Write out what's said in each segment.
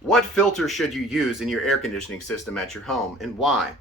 What filter should you use in your air conditioning system at your home and why?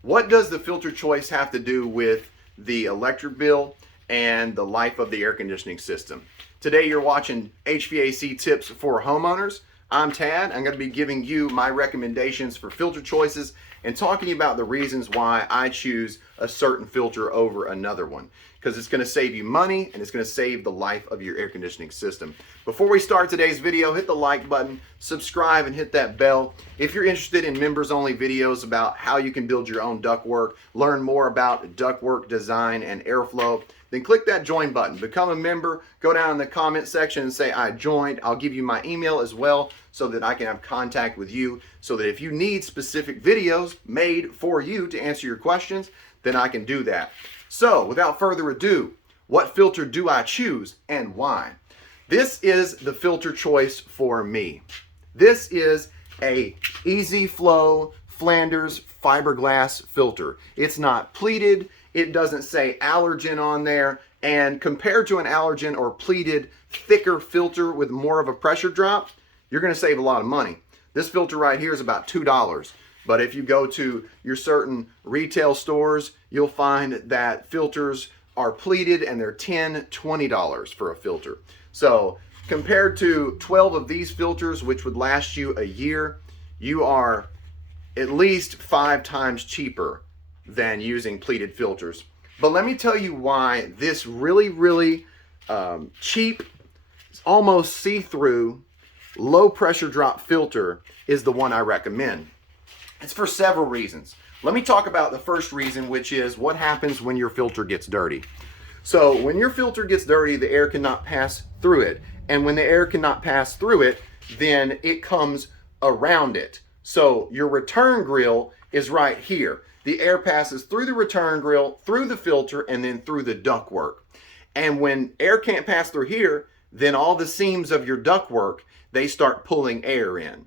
What does the filter choice have to do with the electric bill and the life of the air conditioning system? Today you're watching HVAC tips for homeowners. I'm Tad. I'm going to be giving you my recommendations for filter choices and talking about the reasons why I choose a certain filter over another one, because it's going to save you money and it's going to save the life of your air conditioning system. Before we start today's video, hit the like button, subscribe, and hit that bell. If you're interested in members only videos about how you can build your own ductwork, learn more about ductwork design and airflow, then click that join button. Become a member. Go down in the comment section and say I joined. I'll give you my email as well so that I can have contact with you, so that if you need specific videos made for you to answer your questions, then I can do that. So without further ado, what filter do I choose and why? This is the filter choice for me. This is a Easy Flow Flanders fiberglass filter. It's not pleated. It doesn't say allergen on there. And compared to an allergen or pleated thicker filter with more of a pressure drop, you're going to save a lot of money. This filter right here is about $2. But if you go to your certain retail stores, you'll find that filters are pleated and they're $10, $20 for a filter. So compared to 12 of these filters, which would last you a year, you are at least 5 times cheaper than using pleated filters. But let me tell you why this really cheap, almost see-through, low pressure drop filter is the one I recommend. It's for several reasons. Let me talk about the first reason, which is what happens when your filter gets dirty. So when your filter gets dirty, the air cannot pass through it. And when the air cannot pass through it, then it comes around it. So your return grill is right here. The air passes through the return grill, through the filter, and then through the ductwork. And when air can't pass through here, then all the seams of your ductwork, they start pulling air in.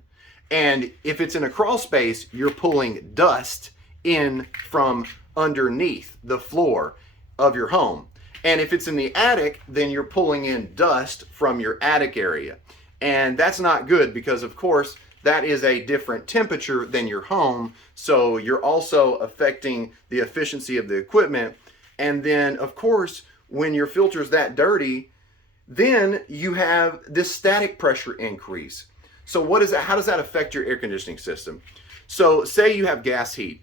And if it's in a crawl space, you're pulling dust in from underneath the floor of your home. And if it's in the attic, then you're pulling in dust from your attic area. And that's not good because, of course, that is a different temperature than your home. So you're also affecting the efficiency of the equipment. And then, of course, when your filter's that dirty, then you have this static pressure increase. So what is that? How does that affect your air conditioning system? So say you have gas heat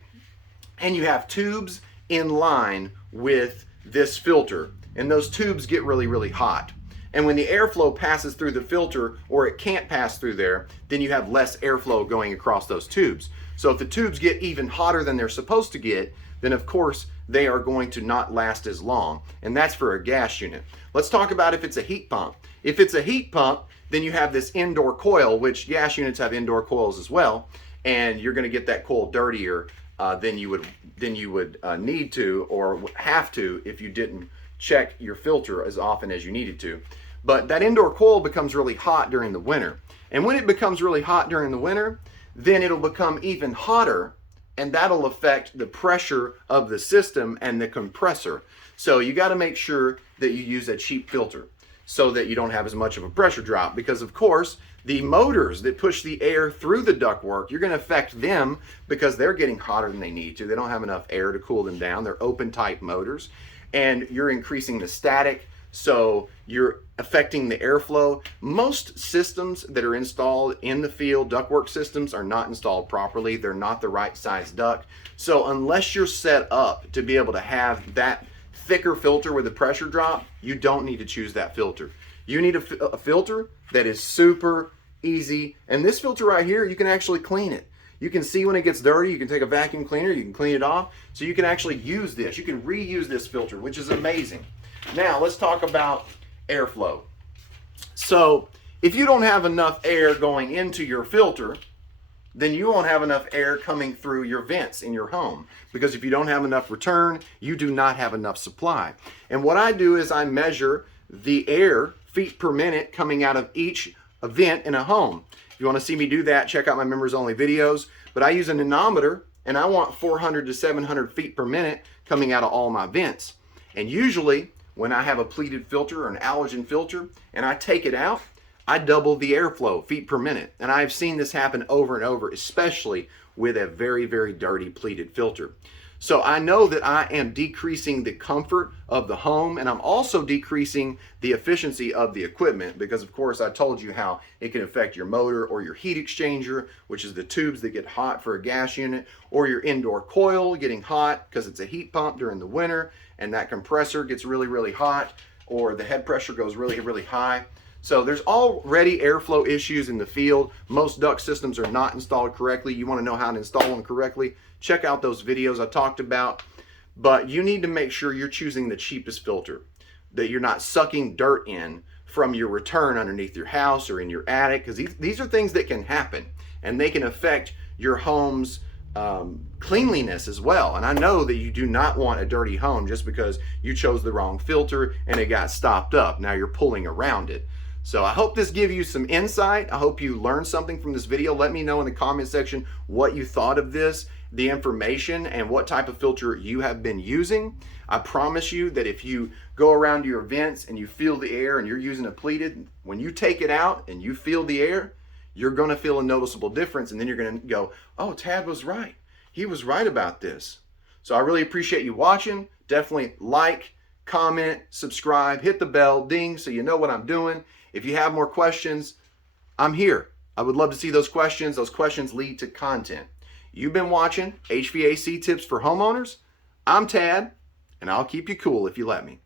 and you have tubes in line with this filter, and those tubes get really hot. And when the airflow passes through the filter, or it can't pass through there, then you have less airflow going across those tubes. So if the tubes get even hotter than they're supposed to get, then of course they are going to not last as long. And that's for a gas unit. Let's talk about if it's a heat pump. If it's a heat pump, then you have this indoor coil, which gas units have indoor coils as well, and you're going to get that coil dirtier than you would need to or have to if you didn't check your filter as often as you needed to. But that indoor coil becomes really hot during the winter. And when it becomes really hot during the winter, then it'll become even hotter, and that'll affect the pressure of the system and the compressor. So you got to make sure that you use a cheap filter so that you don't have as much of a pressure drop, because of course the motors that push the air through the ductwork, you're going to affect them because they're getting hotter than they need to. They don't have enough air to cool them down. They're open type motors, and you're increasing the static, so you're affecting the airflow. Most systems that are installed in the field, ductwork systems, are not installed properly. They're not the right size duct. So unless you're set up to be able to have that thicker filter with a pressure drop, you don't need to choose that filter. You need a filter that is super easy. And this filter right here, you can actually clean it. You can see when it gets dirty. You can take a vacuum cleaner, you can clean it off. So you can actually use this. You can reuse this filter, which is amazing. Now let's talk about airflow. So if you don't have enough air going into your filter, then you won't have enough air coming through your vents in your home, because if you don't have enough return, you do not have enough supply. And what I do is I measure the air feet per minute coming out of each vent in a home. If you want to see me do that, check out my members only videos. But I use a manometer, and I want 400 to 700 feet per minute coming out of all my vents. And usually when I have a pleated filter or an allergen filter and I take it out, I double the airflow feet per minute. And I've seen this happen over and over, especially with a very, very dirty pleated filter. So I know that I am decreasing the comfort of the home, and I'm also decreasing the efficiency of the equipment because, of course, I told you how it can affect your motor or your heat exchanger, which is the tubes that get hot for a gas unit, or your indoor coil getting hot because it's a heat pump during the winter and that compressor gets really, really hot, or the head pressure goes really, really high. So there's already airflow issues in the field. Most duct systems are not installed correctly. You want to know how to install them correctly, check out those videos I talked about. But you need to make sure you're choosing the cheapest filter, that you're not sucking dirt in from your return underneath your house or in your attic, because these are things that can happen and they can affect your home's cleanliness as well. And I know that you do not want a dirty home just because you chose the wrong filter and it got stopped up. Now you're pulling around it. So I hope this gives you some insight. I hope you learned something from this video. Let me know in the comment section what you thought of this, the information, and what type of filter you have been using. I promise you that if you go around your vents and you feel the air and you're using a pleated, when you take it out and you feel the air, you're going to feel a noticeable difference, and then you're going to go, oh, Tad was right. He was right about this. So I really appreciate you watching. Definitely like, comment, subscribe, hit the bell, ding, so you know what I'm doing. If you have more questions, I'm here. I would love to see those questions. Those questions lead to content. You've been watching HVAC Tips for Homeowners. I'm Tad, and I'll keep you cool if you let me.